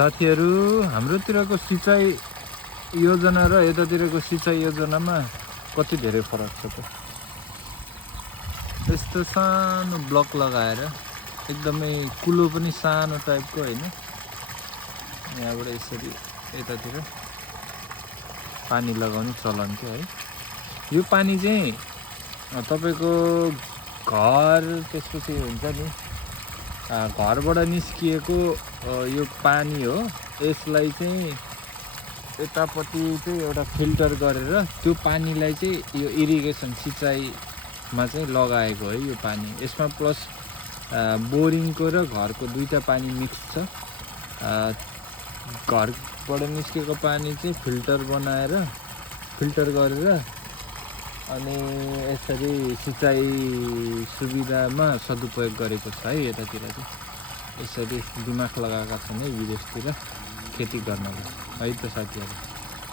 साथीहरू हाम्रोतिरको सिँचाइ योजना र यतातिरको सिँचाइ योजनामा कति धेरै फरक छ त। यस्तो सानो ब्लक लगाएर एकदमै कुलो पनि सानो टाइपको हैन, यहाँबाट यसरी यतातिर पानी लगाउने चलन थियो है। यो पानी चाहिँ तपाईको घर त्यसपछि हुन्छ नि घरबाट निस्किएको यो पानी हो। यसलाई चाहिँ यतापट्टि चाहिँ एउटा फिल्टर गरेर त्यो पानीलाई चाहिँ यो इरिगेसन सिँचाइमा चाहिँ लगाएको है यो पानी। यसमा प्लस बोरिङको र घरको दुईटा पानी मिक्स छ। घरबाट निस्केको पानी चाहिँ फिल्टर गरेर अनि यसरी सिँचाइ सुविधामा सदुपयोग गरेको छ है। यतातिर चाहिँ यसरी दिमाग लगाएका छन् है विदेशतिर खेती गर्नलाई है त साथीहरू।